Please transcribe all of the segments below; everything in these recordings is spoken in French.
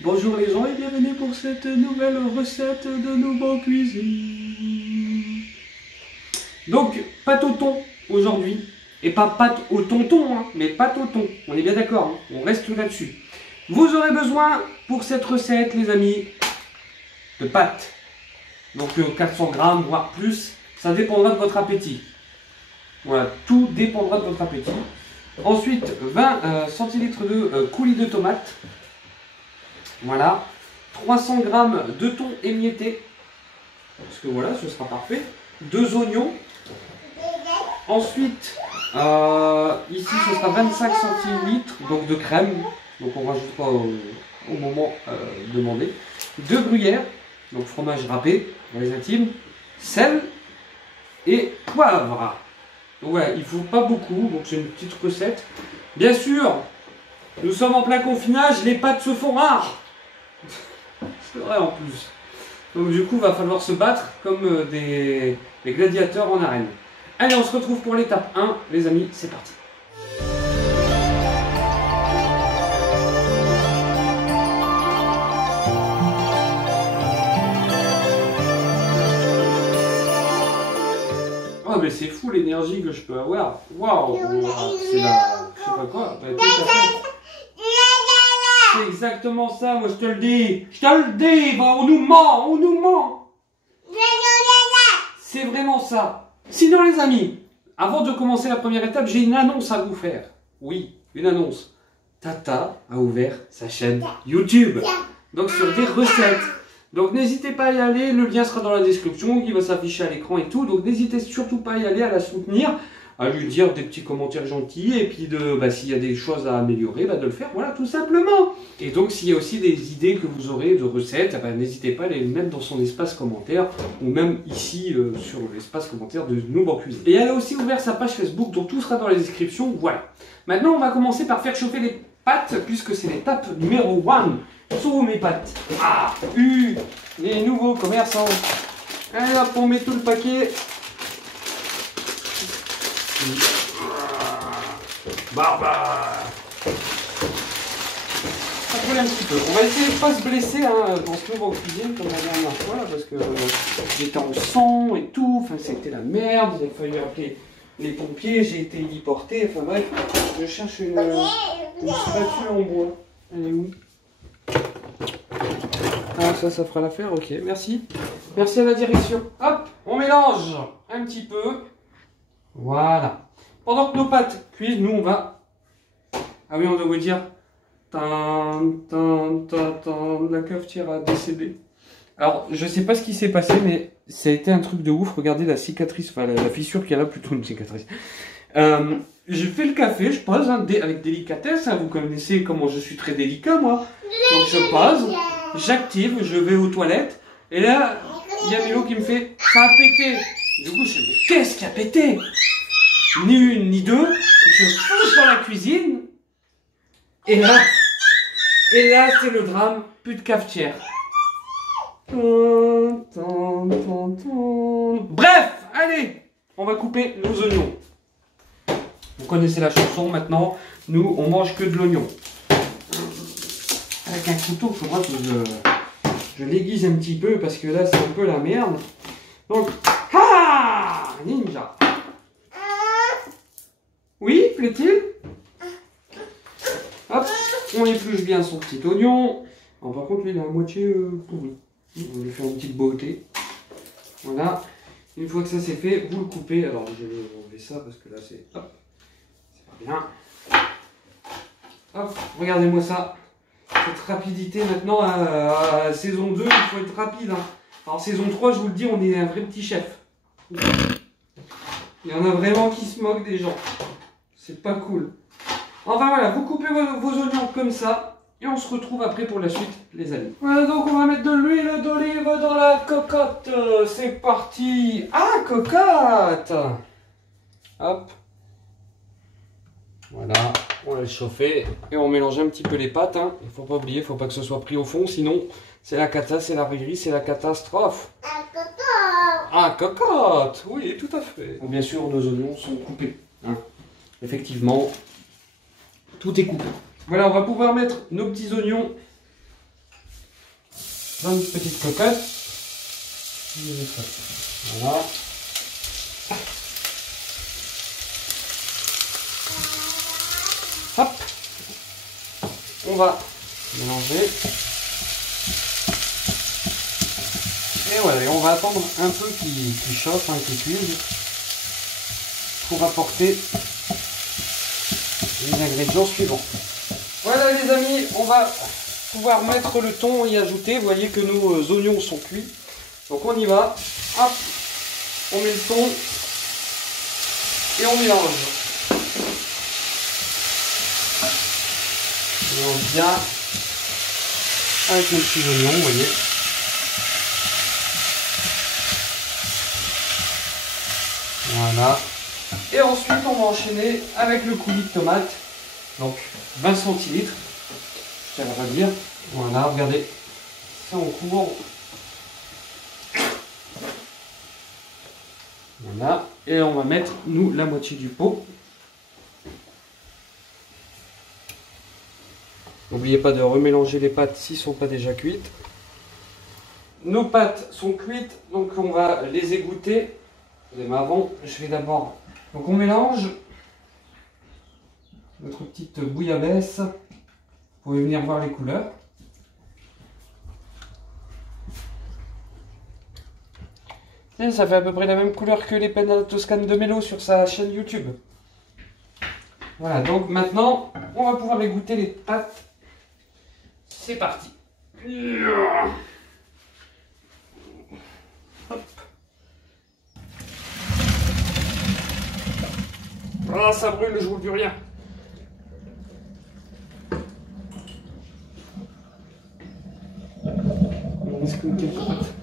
Bonjour les gens et bienvenue pour cette nouvelle recette de Nouveau Cuisine. Donc, pâte au thon aujourd'hui. Et pas pâte au tonton, hein, mais pâte au thon. On est bien d'accord, hein, on reste là-dessus. Vous aurez besoin pour cette recette, les amis, de pâtes. Donc 400 grammes, voire plus. Ça dépendra de votre appétit. Voilà, tout dépendra de votre appétit. Ensuite, 20 centilitres de coulis de tomates. Voilà. 300 grammes de thon émietté. Parce que voilà, ce sera parfait. 2 oignons. Ensuite, ici, ce sera 25 centilitres donc de crème. Donc on rajoutera au moment demandé. 2 gruyères. Donc fromage râpé pour les intimes. Sel et poivre. Donc voilà, il ne faut pas beaucoup, donc c'est une petite recette. Bien sûr, nous sommes en plein confinage, les pâtes se font rares. C'est vrai en plus. Donc du coup, il va falloir se battre comme des gladiateurs en arène. Allez, on se retrouve pour l'étape 1, les amis, c'est parti. Oh mais c'est fou l'énergie que je peux avoir. Waouh, c'est la... je sais pas quoi. Bah, c'est exactement ça, moi je te le dis. Je te le dis, bah, on nous ment, on nous ment. C'est vraiment ça. Sinon les amis, avant de commencer la première étape, j'ai une annonce à vous faire. Oui, une annonce. Tata a ouvert sa chaîne YouTube. Donc sur des recettes. Donc n'hésitez pas à y aller, le lien sera dans la description, qui va s'afficher à l'écran et tout. Donc n'hésitez surtout pas à y aller, à la soutenir, à lui dire des petits commentaires gentils. Et puis s'il y a des choses à améliorer, de le faire, voilà, tout simplement. Et donc s'il y a aussi des idées que vous aurez de recettes, n'hésitez pas à les mettre dans son espace commentaire, ou même ici sur l'espace commentaire de Noob en Cuisine. Et elle a aussi ouvert sa page Facebook, donc tout sera dans la description, voilà. Maintenant on va commencer par faire chauffer les pâtes, puisque c'est l'étape numéro 1. Sous mes pâtes. Ah, les nouveaux commerçants. Allez hop, on met tout le paquet. Barbare. Ça brûle un petit peu. On va essayer de ne pas se blesser dans ce nouveau cuisine comme la dernière fois, là, parce que j'étais en sang et tout. Enfin, c'était la merde. Il a fallu appeler les pompiers. J'ai été héliporté. Enfin bref, je cherche une spatule en bois. Elle est où ? Ah, ça fera l'affaire, ok, merci. Merci à la direction. Hop, on mélange un petit peu. Voilà. Pendant que nos pâtes cuisent, nous on va... Ah oui, on doit vous dire... La cafetière a décédé. Alors, je sais pas ce qui s'est passé, mais ça a été un truc de ouf. Regardez la cicatrice, enfin la fissure qu'il y a là, plutôt une cicatrice. Je fais le café, je pose avec délicatesse. Vous connaissez comment je suis très délicat, moi. Donc je pose. J'active, je vais aux toilettes, et là, il y a Milo qui me fait « ça a pété ». Du coup, je me dis « qu'est-ce qui a pété ?» Ni une, ni deux, je fonce dans la cuisine, et là, c'est le drame, plus de cafetière. Bref, allez, on va couper nos oignons. Vous connaissez la chanson maintenant, nous, on mange que de l'oignon. Avec un couteau, il faudra que je l'aiguise un petit peu parce que là c'est un peu la merde. Donc, ah, ninja. Oui, plaît-il? Hop, on épluche bien son petit oignon. Alors, par contre, lui, il est à moitié pourri. On va lui faire une petite beauté. Voilà. Une fois que ça c'est fait, vous le coupez. Alors, je vais enlever ça parce que là c'est... Hop, c'est pas bien. Hop, regardez-moi ça. Cette rapidité maintenant à saison 2, il faut être rapide. Alors saison 3, je vous le dis, on est un vrai petit chef. Il y en a vraiment qui se moquent des gens. C'est pas cool. Enfin voilà, vous coupez vos oignons comme ça. Et on se retrouve après pour la suite, les amis. Voilà, donc on va mettre de l'huile d'olive dans la cocotte. C'est parti. Ah, cocotte. Hop. Voilà, on va le chauffer et on mélange un petit peu les pâtes. Il ne faut pas oublier, il ne faut pas que ce soit pris au fond, sinon c'est la cata, c'est la riguerie, c'est la catastrophe. Ah, cocotte. Oui, tout à fait. Bien sûr, nos oignons sont coupés. Effectivement, tout est coupé. Voilà, on va pouvoir mettre nos petits oignons dans une petite cocotte. Voilà. Hop. On va mélanger. Et voilà, et on va attendre un peu qu'il chauffe, qu'il cuise, pour apporter les ingrédients suivants. Voilà les amis, on va pouvoir mettre le thon et y ajouter. Vous voyez que nos oignons sont cuits. Donc on y va. Hop, on met le thon et on mélange. On mélange bien avec nos petits oignons, vous voyez. Voilà. Et ensuite, on va enchaîner avec le coulis de tomate. Donc, 20 centilitres. Je tiens à le dire. Voilà, regardez. C'est en cours. Voilà. Et on va mettre, nous, la moitié du pot. N'oubliez pas de remélanger les pâtes s'ils ne sont pas déjà cuites. Nos pâtes sont cuites, donc on va les égoutter. Mais avant, je vais d'abord... Donc on mélange notre petite bouillabaisse. Vous pouvez venir voir les couleurs. Et ça fait à peu près la même couleur que les pennes à la Toscane de Mélo sur sa chaîne YouTube. Voilà, donc maintenant, on va pouvoir égoutter les pâtes. C'est parti. Hop. Ah, ça brûle, je vois plus rien. On risque quelques pâtes.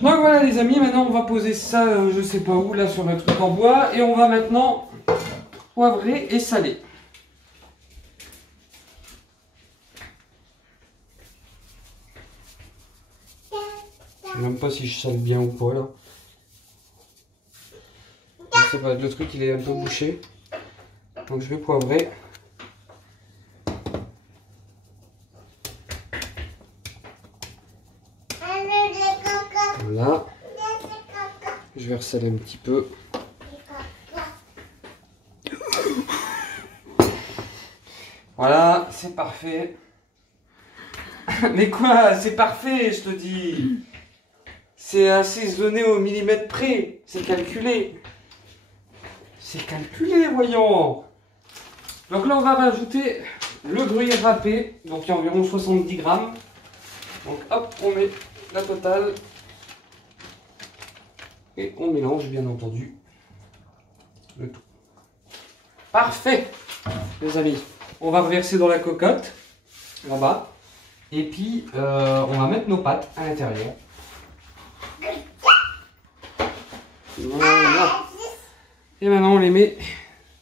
Donc voilà les amis, maintenant on va poser ça, je sais pas où, là sur le truc en bois. Et on va maintenant poivrer et saler. Je sais même pas si je sale bien ou pas là. Je sais pas, le truc il est un peu bouché. Donc je vais poivrer. Voilà. Je vais ressaler un petit peu. Voilà, c'est parfait. Mais quoi, c'est parfait, je te dis. C'est assaisonné au millimètre près. C'est calculé. C'est calculé, voyons. Donc là, on va rajouter le gruyère râpé. Donc il y a environ 70 grammes. Donc hop, on met la totale. Et on mélange, bien entendu, le tout. Parfait, les amis. On va reverser dans la cocotte, là-bas. Et puis, on va mettre nos pâtes à l'intérieur. Voilà. Et maintenant, on les met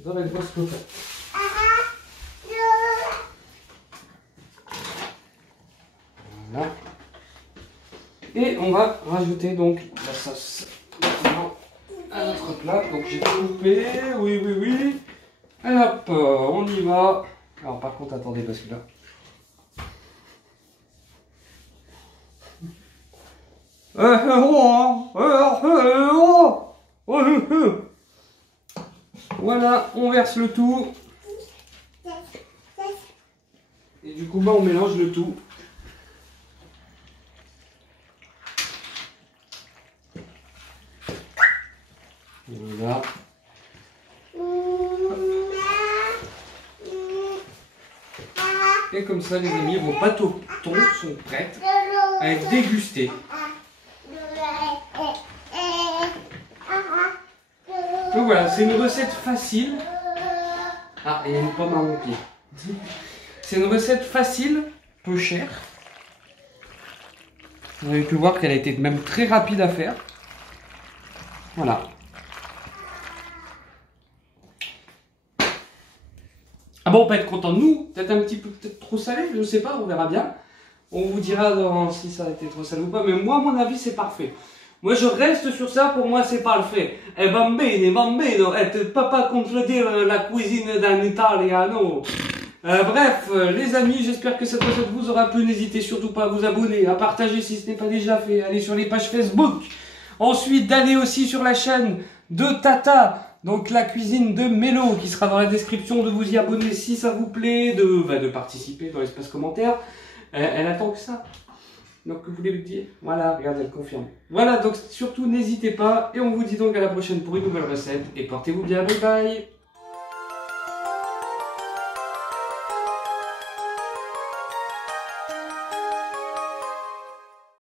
dans la grosse cocotte. Voilà. Et on va rajouter donc la sauce à notre plat. Donc j'ai coupé, oui, oui, oui. Et hop, on y va. Alors par contre, attendez, parce que là... Voilà, on verse le tout. Et du coup, bah, on mélange le tout. Voilà. Et comme ça, les amis, vos pâtes au thon sont prêtes à être dégustées. Donc voilà, c'est une recette facile. Ah, et il y a une pomme à mon pied. C'est une recette facile, peu chère. Vous avez pu voir qu'elle a été même très rapide à faire. Voilà. Ah bon, on peut être content de nous. Peut-être un petit peu, peut-être trop salé, je ne sais pas, on verra bien. On vous dira si ça a été trop salé ou pas. Mais moi, à mon avis, c'est parfait. Moi je reste sur ça, pour moi c'est parfait. E bambino, papa dire la cuisine d'un italiano. Bref, les amis, j'espère que cette recette vous aura plu. N'hésitez surtout pas à vous abonner, à partager si ce n'est pas déjà fait. Allez sur les pages Facebook. Ensuite, d'aller aussi sur la chaîne de Tata, donc la cuisine de Mélo, qui sera dans la description, de vous y abonner si ça vous plaît, de participer dans l'espace commentaire. Elle attend que ça. Donc, vous voulez le dire? Voilà, regardez, elle confirme. Voilà, donc surtout n'hésitez pas. Et on vous dit donc à la prochaine pour une nouvelle recette. Et portez-vous bien, bye bye!